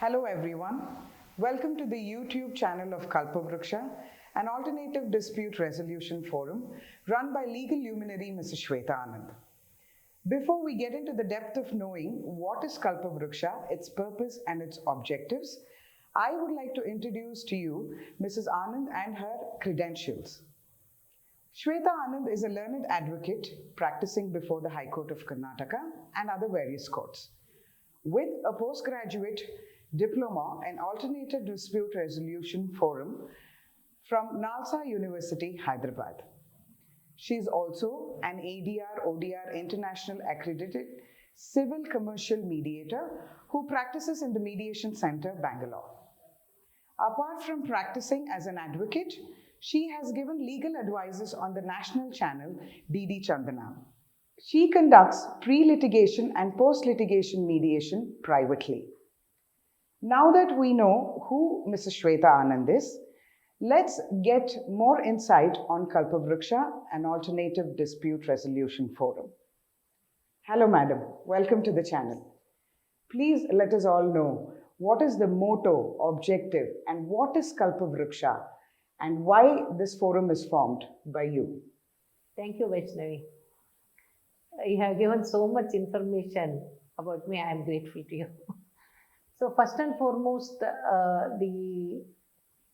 Hello everyone. Welcome to the YouTube channel of Kalpavruksha, an alternative dispute resolution forum run by legal luminary Mrs. Shweta Anand. Before we get into the depth of knowing what is Kalpavruksha, its purpose and its objectives, I would like to introduce to you Mrs. Anand and her credentials. Shweta Anand is a learned advocate practicing before the High Court of Karnataka and other various courts. With a postgraduate diploma in Alternative Dispute Resolution Forum from Nalsa University, Hyderabad. She is also an ADR ODR International Accredited Civil Commercial Mediator who practices in the Mediation Center, Bangalore. Apart from practicing as an advocate, she has given legal advices on the national channel DD Chandana. She conducts pre-litigation and post-litigation mediation privately. Now that we know who Mrs. Shweta Anand is, let's get more insight on Kalpavruksha, an alternative dispute resolution forum. Hello, madam. Welcome to the channel. Please let us all know what is the motto, objective, and what is Kalpavruksha, and why this forum is formed by you. Thank you, Vaishnavi. You have given so much information about me. I am grateful to you. So first and foremost, the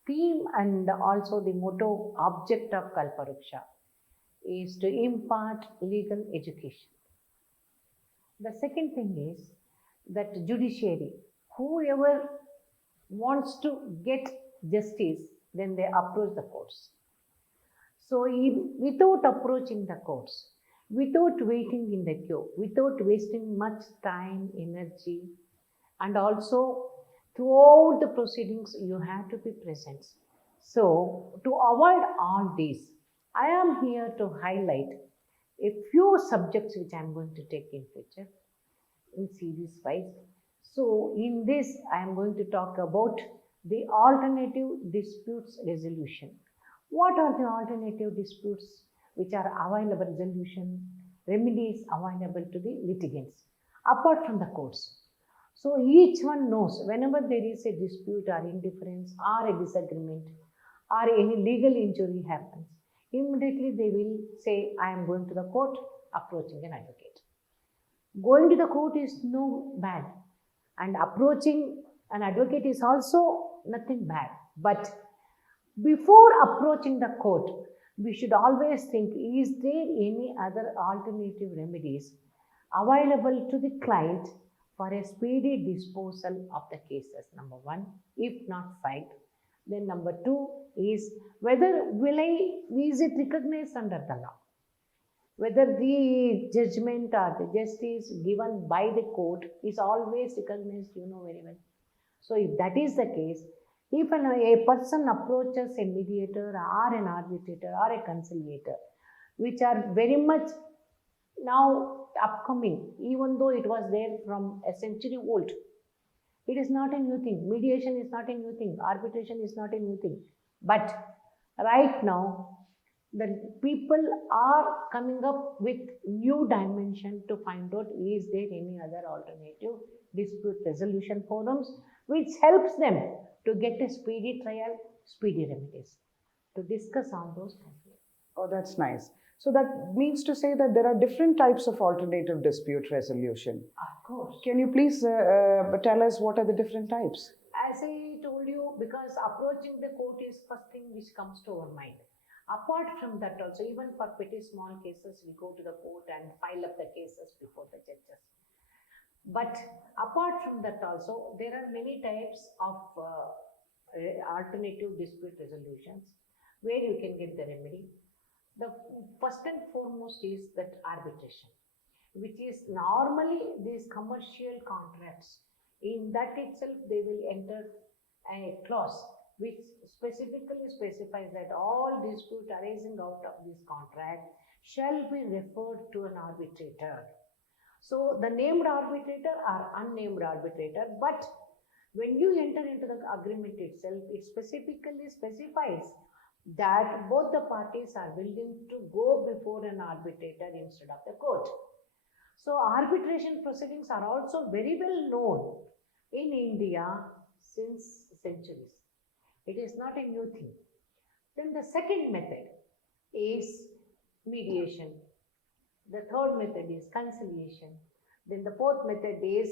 theme and also the motto object of Kalpavruksha is to impart legal education. The second thing is that judiciary, whoever wants to get justice, then they approach the courts. So without approaching the courts, without waiting in the queue, without wasting much time, energy, and also throughout the proceedings, you have to be present. So to avoid all this, I am here to highlight a few subjects which I am going to take in future in series wise. So in this, I am going to talk about the alternative disputes resolution. What are the alternative disputes which are available resolution, remedies available to the litigants apart from the courts? So each one knows whenever there is a dispute or indifference or a disagreement or any legal injury happens, immediately they will say, I am going to the court, approaching an advocate. Going to the court is no bad, and approaching an advocate is also nothing bad. But before approaching the court, we should always think, is there any other alternative remedies available to the client for a speedy disposal of the cases? Number one, if not filed. Then number two is whether is it recognized under the law? Whether the judgment or the justice given by the court is always recognized, you know very well. So if that is the case, if a person approaches a mediator or an arbitrator or a conciliator, which are very much now upcoming, even though it was there from a century old, it is not a new thing. Mediation is not a new thing. Arbitration is not a new thing. But right now, the people are coming up with new dimension to find out, is there any other alternative dispute resolution forums which helps them to get a speedy trial, speedy remedies. To discuss on those things. Oh, that's nice. So that means to say that there are different types of alternative dispute resolution. Of course. Can you please tell us what are the different types? As I told you, because approaching the court is first thing which comes to our mind. Apart from that also, even for petty small cases, we go to the court and file up the cases before the judges. But apart from that also, there are many types of alternative dispute resolutions where you can get the remedy. The first and foremost is that arbitration, which is normally these commercial contracts. In that itself, they will enter a clause which specifically specifies that all dispute arising out of this contract shall be referred to an arbitrator. So the named arbitrator or unnamed arbitrator, but when you enter into the agreement itself, it specifically specifies that both the parties are willing to go before an arbitrator instead of the court. So arbitration proceedings are also very well known in India since centuries. It is not a new thing. Then the second method is mediation. The third method is conciliation. Then the fourth method is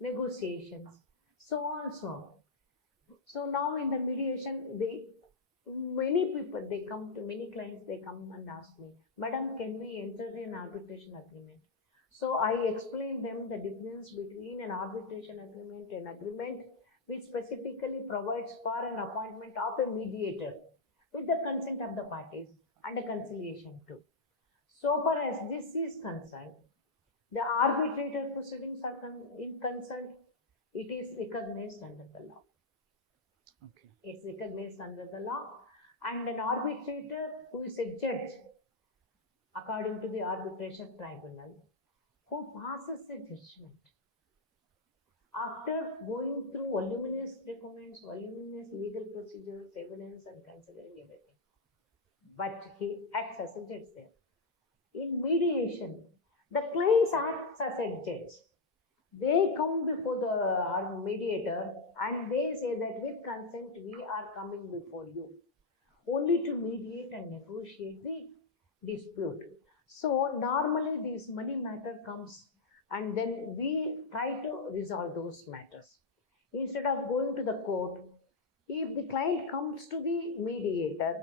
negotiations. So on, so on. So now in the mediation, many people, many clients, they come and ask me, Madam, can we enter an arbitration agreement? So I explain them the difference between an arbitration agreement and agreement which specifically provides for an appointment of a mediator with the consent of the parties and a conciliation too. So far as this is concerned, the arbitrator proceedings are concerned, it is recognized under the law. Okay. It's recognized under the law, and an arbitrator who is a judge according to the arbitration tribunal who passes a judgment after going through voluminous documents, voluminous legal procedures, evidence and considering everything. But he acts as a judge there. In mediation, the clients acts as a judge. They come before the mediator and they say that with consent we are coming before you only to mediate and negotiate the dispute. So normally this money matter comes and then we try to resolve those matters. Instead of going to the court, if the client comes to the mediator,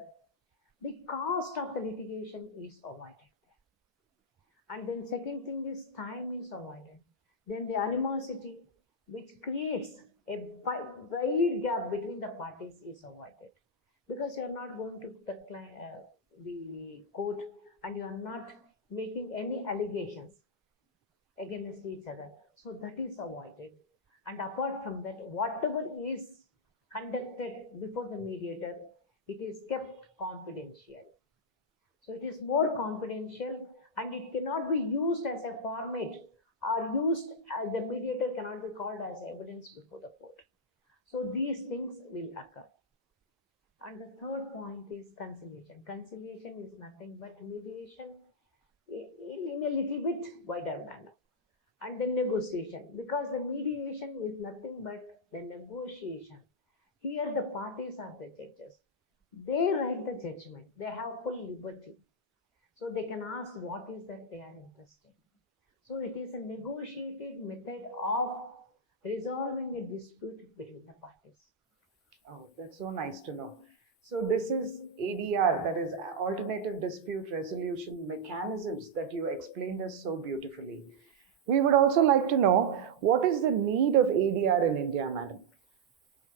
the cost of the litigation is avoided. And then second thing is time is avoided. Then the animosity which creates a wide gap between the parties is avoided. Because you are not going to the court and you are not making any allegations against each other. So that is avoided. And apart from that, whatever is conducted before the mediator, it is kept confidential. So it is more confidential and it cannot be used as a format or used as the mediator cannot be called as evidence before the court. So these things will occur. And the third point is conciliation. Conciliation is nothing but mediation in a little bit wider manner. And then negotiation, because the mediation is nothing but the negotiation. Here the parties are the judges. They write the judgment. They have full liberty. So they can ask what is that they are interested in. So it is a negotiated method of resolving a dispute between the parties. Oh, that's so nice to know. So this is ADR, that is Alternative Dispute Resolution Mechanisms that you explained us so beautifully. We would also like to know, what is the need of ADR in India, madam?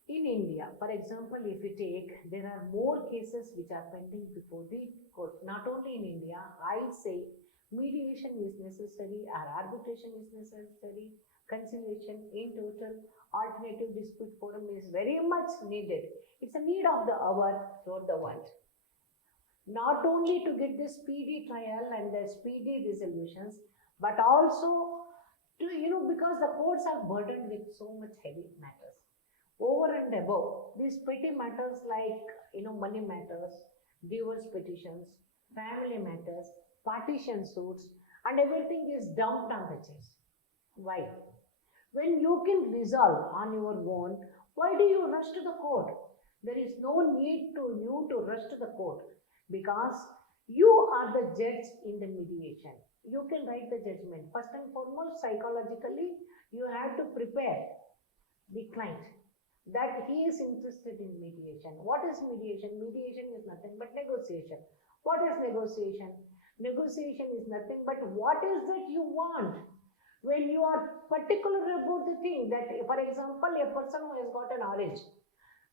In India, for example, if you take, there are more cases which are pending before the court. Not only in India, I say mediation is necessary or arbitration is necessary, conciliation in total, alternative dispute forum is very much needed. It's a need of the hour throughout the world. Not only to get the speedy trial and the speedy resolutions, but also to, because the courts are burdened with so much heavy matters. Over and above, these petty matters like, money matters, divorce petitions, family matters, partition suits, and everything is dumped on the chest. Why? When you can resolve on your own, why do you rush to the court? There is no need to you to rush to the court because you are the judge in the mediation. You can write the judgment. First and foremost, psychologically, you have to prepare the client that he is interested in mediation. What is mediation? Mediation is nothing but negotiation. What is negotiation? Negotiation is nothing but what is that you want. When you are particular about the thing that, for example, a person who has got an orange,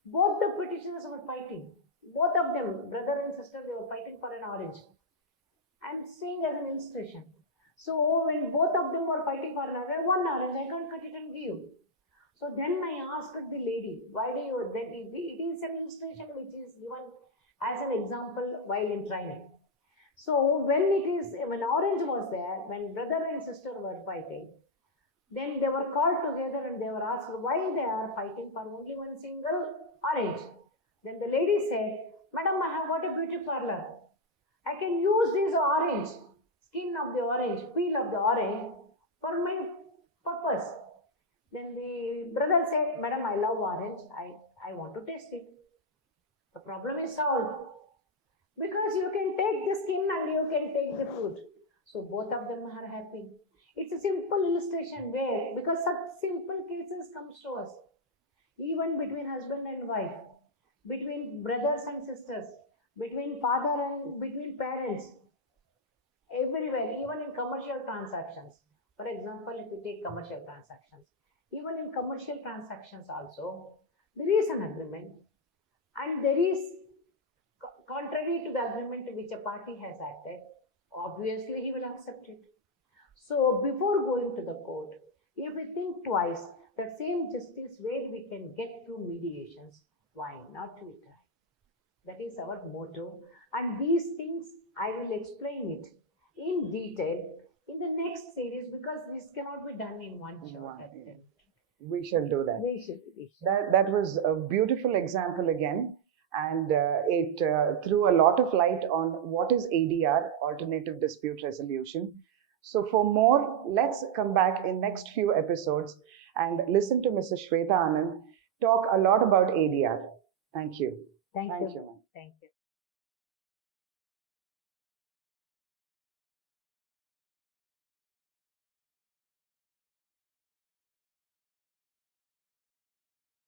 both the petitioners were fighting. Both of them, brother and sister, they were fighting for an orange. I'm saying as an illustration. So when both of them were fighting for one orange, I can't cut it and give. So then I asked the lady, why do you, that it is an illustration which is given as an example while in training. So when orange was there, when brother and sister were fighting, then they were called together and they were asked why they are fighting for only one single orange. Then the lady said, Madam, I have got a beauty parlor. I can use this orange, skin of the orange, peel of the orange for my purpose. Then the brother said, Madam, I love orange. I want to taste it. The problem is solved. Because you can take the skin and you can take the fruit. So both of them are happy. It's a simple illustration where, because such simple cases comes to us, even between husband and wife, between brothers and sisters, between father and between parents, everywhere, even in commercial transactions. For example, if we take commercial transactions, even in commercial transactions also, there is an agreement and there is contrary to the agreement which a party has acted, obviously he will accept it. So before going to the court, if we think twice, that same justice where we can get through mediations, why not we try? That is our motto. And these things I will explain it in detail in the next series because this cannot be done in one shot. We shall do that. We should. That was a beautiful example again, and it threw a lot of light on what is ADR, Alternative Dispute Resolution. So for more, let's come back in next few episodes and listen to Mrs. Shweta Anand talk a lot about ADR. Thank you. Thank you. Ma'am. Thank you.